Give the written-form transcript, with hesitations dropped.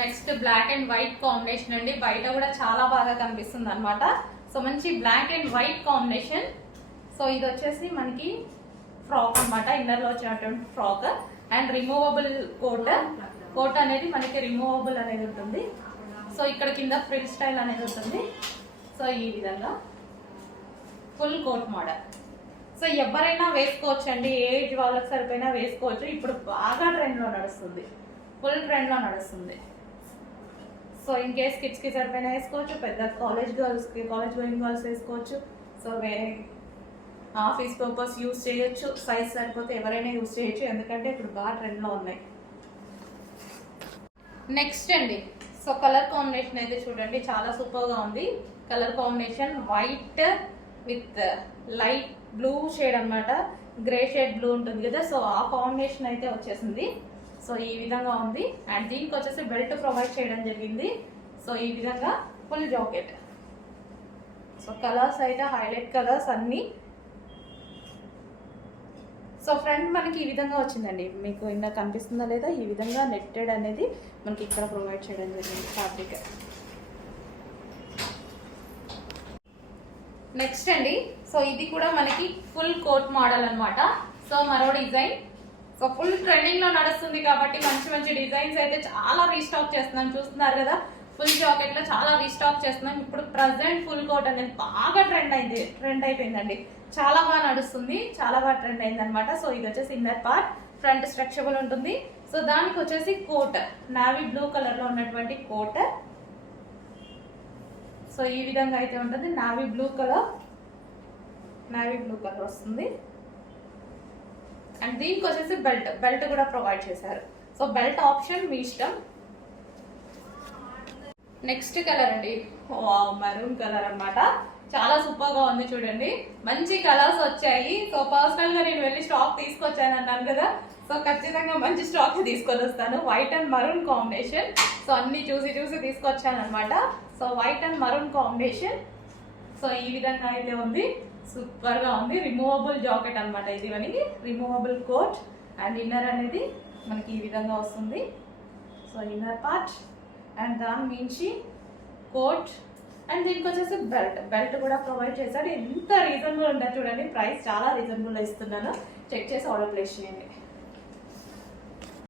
Next black and white combination అండి. బయట కూడా చాలా బాగా కనిపిస్తుంది అనమాట. సో మంచి black and white combination. So ఇది వచ్చేసి మనకి ఫ్రాక్ అనమాట, ఇన్నర్ లో వచ్చినటువంటి ఫ్రాక్ అండ్ రిమూవబుల్ కోట్ అనేది మనకి రిమూవబుల్ అనేది ఉంటుంది. సో ఇక్కడ కింద ఫ్రిల్ స్టైల్ అనేది ఉంటుంది. సో ఈ విధంగా ఫుల్ కోట్ మోడల్. సో ఎవరైనా వేసుకోవచ్చు అండి, ఏజ్ వాళ్ళకి సరిపోయినా వేసుకోవచ్చు. ఇప్పుడు బాగా ట్రెండ్లో నడుస్తుంది, ఫుల్ ట్రెండ్లో నడుస్తుంది. సో ఇన్ కేస్ కిడ్స్కి సరిపోయినా వేసుకోవచ్చు, పెద్ద కాలేజ్ గోయింగ్ గర్ల్స్ వేసుకోవచ్చు. సో వేరే ఆఫీస్ పర్పస్ యూజ్ చేయొచ్చు, సైజ్ సరిపోతే ఎవరైనా యూజ్ చేయొచ్చు, ఎందుకంటే ఇప్పుడు బాగా ట్రెండ్లో ఉన్నాయి. నెక్స్ట్ అండి, సో కలర్ కాంబినేషన్ అయితే చూడండి చాలా సూపర్గా ఉంది. Colour combination white with light blue shade అనమాట, గ్రే షేడ్ బ్లూ ఉంటుంది కదా. సో ఆ కాంబినేషన్ అయితే వచ్చేసింది. సో ఈ విధంగా ఉంది. అండ్ దీనికి వచ్చేసి బెల్ట్ ప్రొవైడ్ చేయడం జరిగింది. సో ఈ విధంగా ఫుల్ జాకెట్. సో కలర్స్ అయితే హైలైట్ కలర్స్ అన్నీ. సో ఫ్రంట్ మనకి ఈ విధంగా వచ్చిందండి, మీకు ఇంకా కనిపిస్తుందా లేదా, ఈ విధంగా నెట్టెడ్ అనేది మనకి ఇక్కడ ప్రొవైడ్ చేయడం జరిగింది ఫ్యాబ్రిక్. నెక్స్ట్ అండి, సో ఇది కూడా మనకి ఫుల్ కోట్ మోడల్ అనమాట. సో మరో డిజైన్. సో ఫుల్ ట్రెండింగ్ లో నడుస్తుంది కాబట్టి మంచి మంచి డిజైన్స్ అయితే చాలా రీస్టాక్ చేస్తున్నాం. చూస్తున్నారు కదా, ఫుల్ జాకెట్ లో చాలా రీస్టాక్ చేస్తున్నాం. ఇప్పుడు ప్రజెంట్ ఫుల్ కోట్ అనేది బాగా ట్రెండ్ అయిపోయిందండి, చాలా బాగా నడుస్తుంది, చాలా బాగా ట్రెండ్ అయింది అనమాట. సో ఇది వచ్చేసి ఇన్నర్ పార్ట్, ఫ్రంట్ స్ట్రక్చరబుల్ ఉంటుంది. సో దానికి వచ్చేసి కోట్, నావీ బ్లూ కలర్ లో ఉన్నటువంటి కోట్. సో ఈ విధంగా అయితే ఉంటుంది, నావీ బ్లూ కలర్ వస్తుంది. అండ్ దీనికి వచ్చేసి బెల్ట్ కూడా ప్రొవైడ్ చేశారు. సో బెల్ట్ ఆప్షన్ మీ ఇష్టం. నెక్స్ట్ కలర్ అండి, మెరూన్ కలర్ అన్నమాట. చాలా సూపర్ గా ఉంది చూడండి, మంచి కలర్స్ వచ్చాయి. సో పర్సనల్ గా నేను వెళ్ళి స్టాక్ తీసుకొచ్చాను అన్నాను కదా, సో ఖచ్చితంగా మంచి స్టాక్ తీసుకొని వస్తాను. White and maroon combination. So అన్ని చూసి తీసుకొచ్చాను అనమాట. So white and maroon combination. So ఈ విధంగా అయితే ఉంది, సూపర్ గా ఉంది. రిమూవబుల్ జాకెట్ అనమాట ఇది, మనకి రిమూవబుల్ కోట్. అండ్ ఇన్నర్ అనేది మనకి ఈ విధంగా వస్తుంది. సో ఇన్నర్ పార్ట్ అండ్ దాని మించి కోట్. అండ్ దీనికి వచ్చేసి బెల్ట్ కూడా ప్రొవైడ్ చేశాడు. ఎంత రీజనబుల్ ఉంటుంది చూడండి, ప్రైస్ చాలా రీజనబుల్ ఇస్తున్నాను. చెక్ చేసి ఆర్డర్ ప్లేస్ చేయండి.